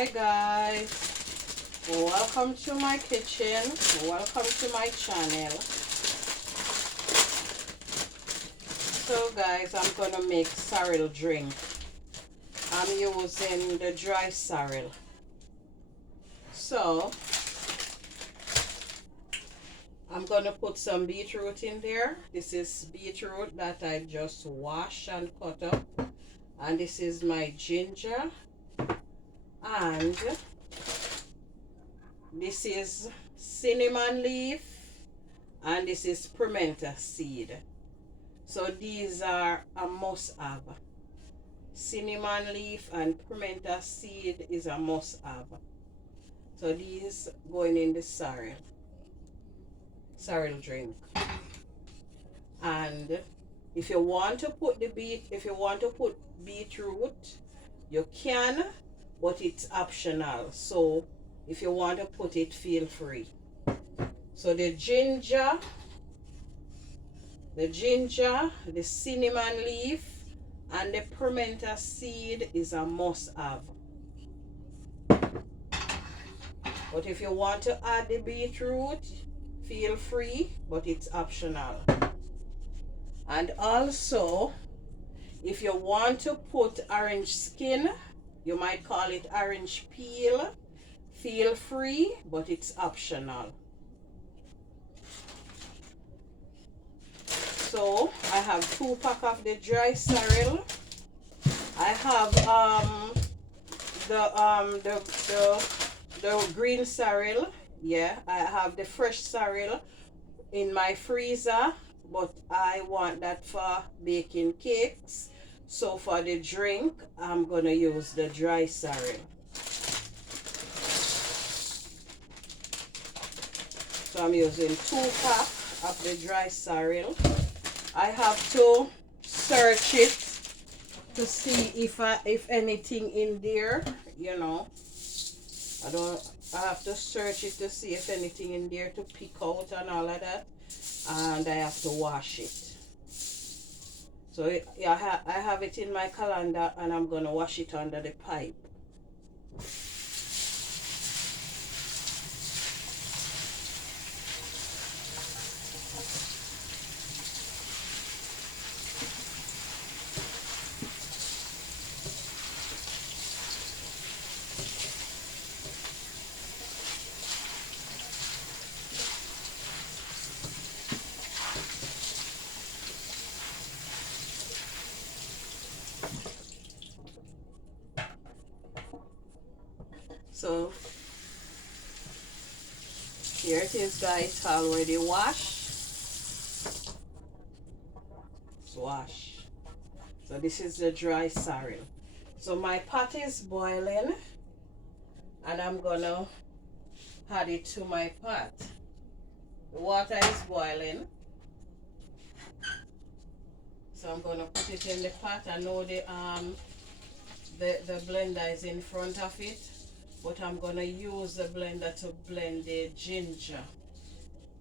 Hi guys, welcome to my kitchen, welcome to my channel. So guys, I'm gonna make sorrel drink. I'm using the dry sorrel. So I'm gonna put some beetroot in there. This is beetroot that I just washed and cut up, and this is my ginger, and this is cinnamon leaf, and this is pimento seed. So these are a must have. Cinnamon leaf and pimento seed is a must have. So these going in the sorrel drink. And if you want to put beetroot, you can, but it's optional. So if you want to put it, feel free. So the ginger, the cinnamon leaf, and the pimento seed is a must have. But if you want to add the beetroot, feel free, but it's optional. And also, if you want to put orange skin, you might call it orange peel, feel free, but it's optional. So I have 2 packs of the dry sorrel. I have the green sorrel. Yeah, I have the fresh sorrel in my freezer, but I want that for baking cakes. So for the drink, I'm gonna use the dry sorrel. So I'm using 2 packs of the dry sorrel. I have to search it to see if anything in there, you know. I have to search it to see if anything in there to pick out and all of that, and I have to wash it. So I have it in my colander, and I'm gonna wash it under the pipe. So here it is, guys, already washed. It's washed. So this is the dry sorrel. So my pot is boiling, and I'm gonna add it to my pot. The water is boiling, so I'm gonna put it in the pot. I know the blender is in front of it, but I'm gonna use the blender to blend the ginger.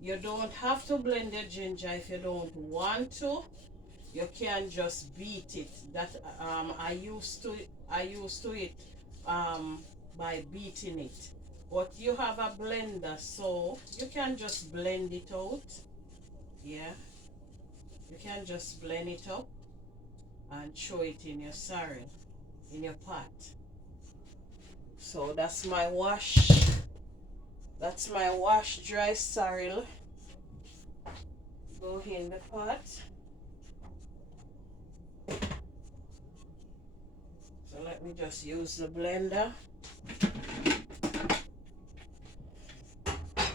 You don't have to blend the ginger if you don't want to. You can just beat it. That I used to it by beating it. But you have a blender, so you can just blend it out. Yeah, you can just blend it up and throw it in your sorrel, in your pot. So that's my wash. That's my wash dry sorrel. Go in the pot. So let me just use the blender.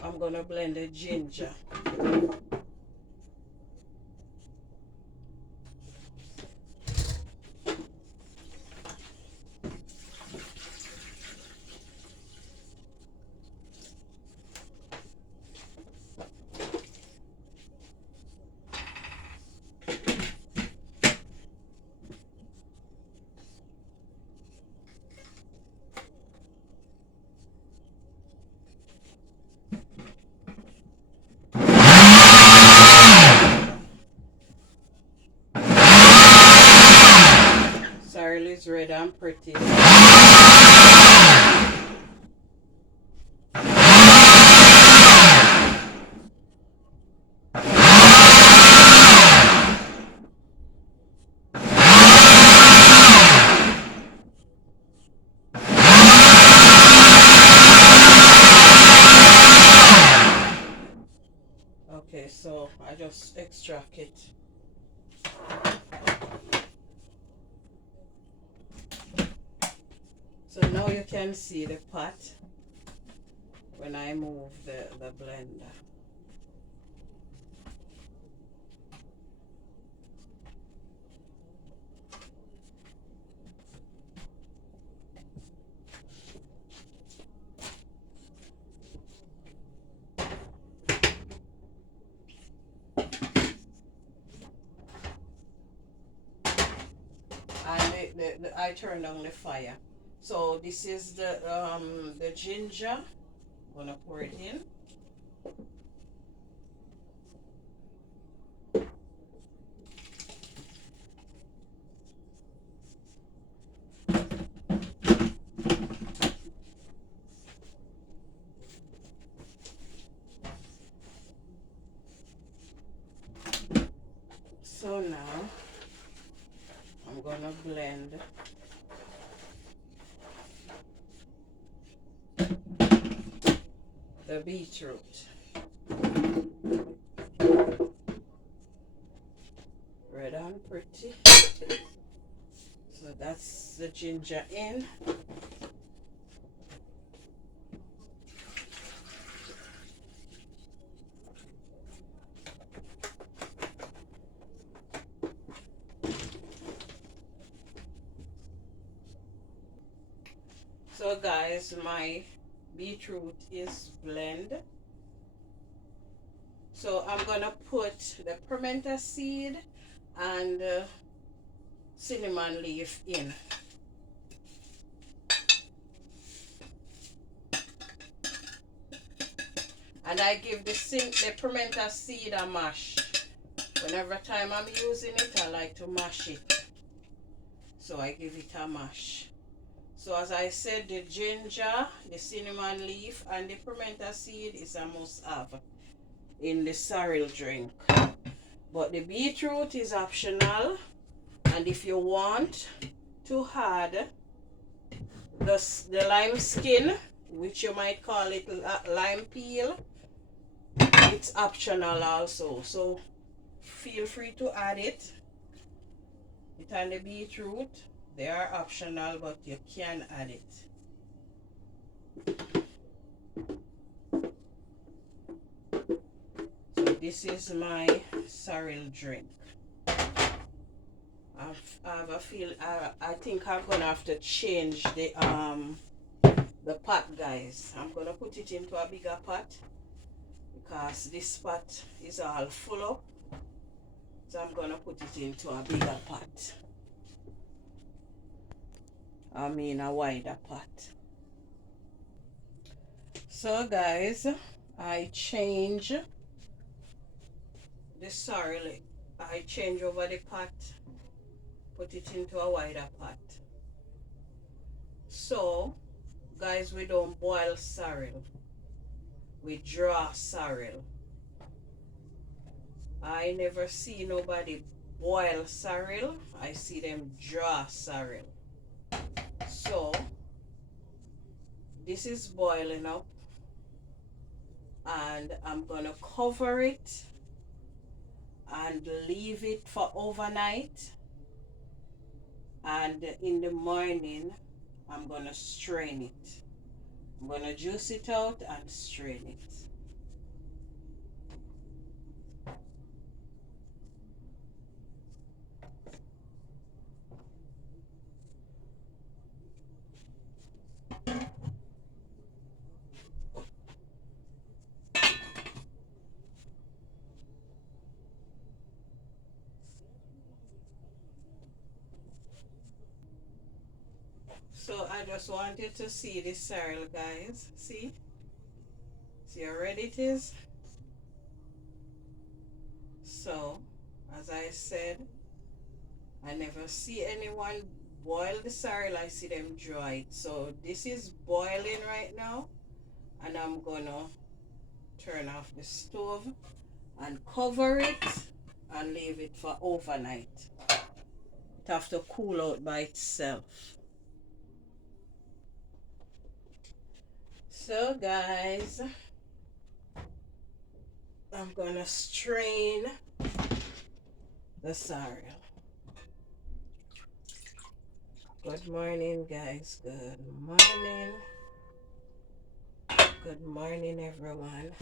I'm gonna blend the ginger. and pretty. Okay, so I just extract it. So now you can see the pot when I move the blender. And I turn down the fire. So this is the ginger. I'm gonna pour it in. So now I'm gonna blend the beetroot. Red and pretty. So that's the ginger in. So guys, my beetroot is blend. So I'm gonna put the pimento seed and cinnamon leaf in. And I give the pimento seed a mash. Whenever time I'm using it, I like to mash it. So I give it a mash. So as I said, the ginger, the cinnamon leaf, and the pimento seed is a must-have in the sorrel drink. But the beetroot is optional. And if you want to add the lime skin, which you might call it lime peel, it's optional also. So feel free to add it. It and the beetroot, they are optional, but you can add it. So this is my sorrel drink. I have a feel. I think I'm gonna have to change the pot, guys. I'm gonna put it into a bigger pot because this pot is all full up. So I'm gonna put it into a bigger pot. I mean a wider pot. So guys, I change the sorrel. I change over the pot, put it into a wider pot. So guys, we don't boil sorrel, we draw sorrel. I never see nobody boil sorrel, I see them draw sorrel. So this is boiling up and I'm gonna cover it and leave it for overnight, and in the morning I'm gonna strain it. I'm gonna juice it out and strain it. So I just want you to see this sorrel, guys. See how red it is. So as I said, I never see anyone boil the sorrel. I see them dried. So this is boiling right now. And I'm gonna turn off the stove and cover it and leave it for overnight. It have to cool out by itself. So guys, I'm gonna strain the sorrel. Good morning guys, good morning. Good morning everyone.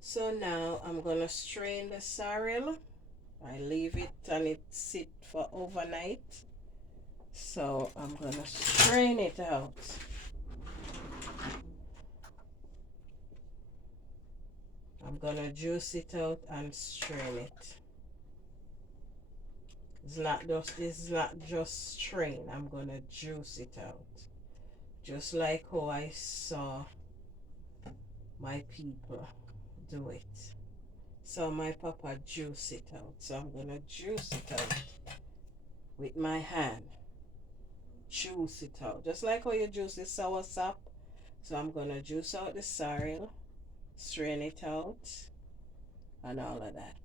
So now I'm gonna strain the sorrel. I leave it and it sit for overnight. So I'm gonna strain it out. I'm gonna juice it out and strain it. It's not just strain. I'm gonna juice it out. Just like how I saw my people do it. So my papa juice it out. So I'm gonna juice it out with my hand. Juice it out. Just like how you juice the sour sap. So I'm gonna juice out the sorrel, strain it out, and all of that.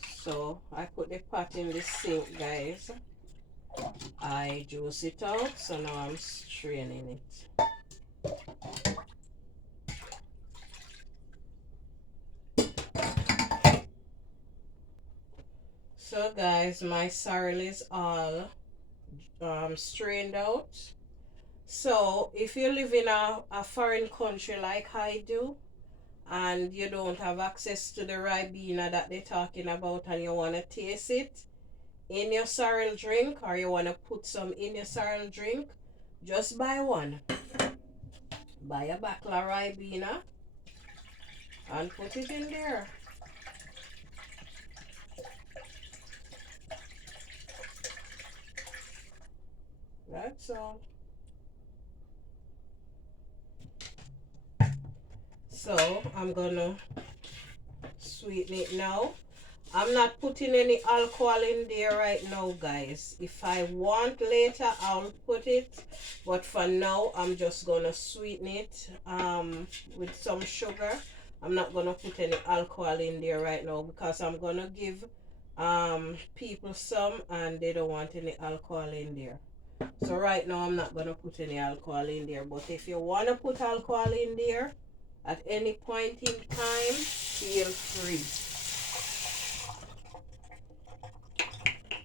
So I put the pot in the sink, guys. I juice it out, so now I'm straining it. So guys, my sorrel is all strained out. So if you live in a foreign country like I do, and you don't have access to the ribena that they're talking about, and you want to taste it in your sorrel drink, or you want to put some in your sorrel drink, just buy one. Buy a bottle of ribena and put it in there. That's all. So I'm gonna sweeten it now. I'm not putting any alcohol in there right now, guys. If I want later, I'll put it. But for now, I'm just gonna sweeten it with some sugar. I'm not gonna put any alcohol in there right now because I'm gonna give people some and they don't want any alcohol in there. So right now, I'm not gonna put any alcohol in there. But if you wanna put alcohol in there at any point in time, feel free.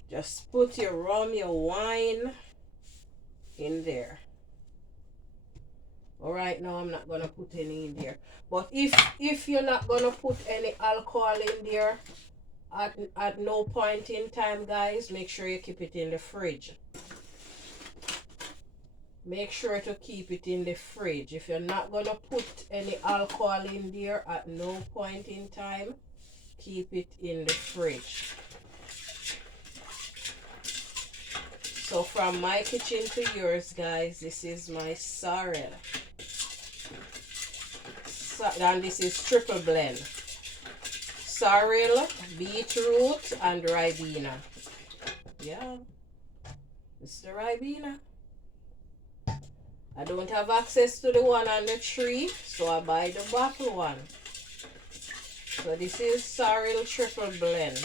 Just put your rum, your wine in there. All right, now I'm not gonna put any in there. But if you're not gonna put any alcohol in there at no point in time, guys, make sure you keep it in the fridge. Make sure to keep it in the fridge. If you're not gonna put any alcohol in there at no point in time, keep it in the fridge. So from my kitchen to yours, guys, this is my sorrel. And this is triple blend. Sorrel, beetroot, and ribena. Yeah, this is the ribena. I don't have access to the one on the tree, so I buy the bottle one. So this is sorrel triple blend.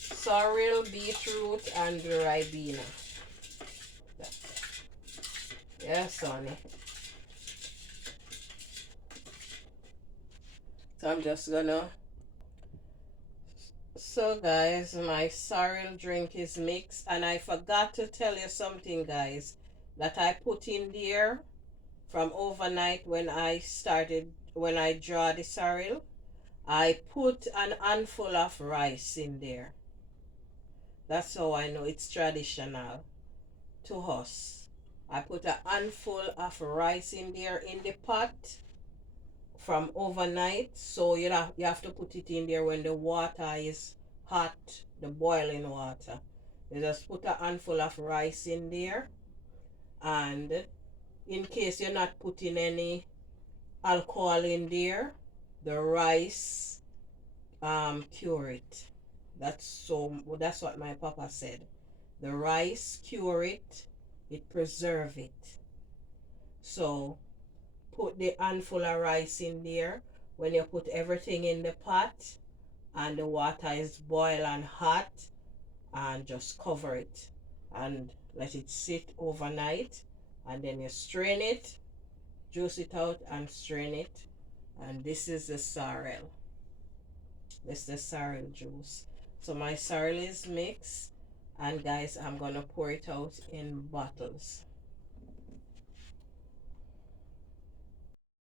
Sorrel, beetroot, and ribena. Yes, honey. So I'm just gonna. So guys, my sorrel drink is mixed, and I forgot to tell you something, guys, that I put in there from overnight when I draw the sorrel. I put an handful of rice in there. That's how I know it's traditional to us. I put a handful of rice in there in the pot from overnight. So you have to put it in there when the water is hot, the boiling water. You just put a handful of rice in there. And in case you're not putting any alcohol in there, the rice cure it. That's what my papa said. The rice cure it, it preserve it. So put the handful of rice in there. When you put everything in the pot and the water is boil and hot, and just cover it and let it sit overnight, and then you strain it, juice it out and strain it. And this is the sorrel. This is the sorrel juice. So my sorrel is mixed, and guys, I'm gonna pour it out in bottles.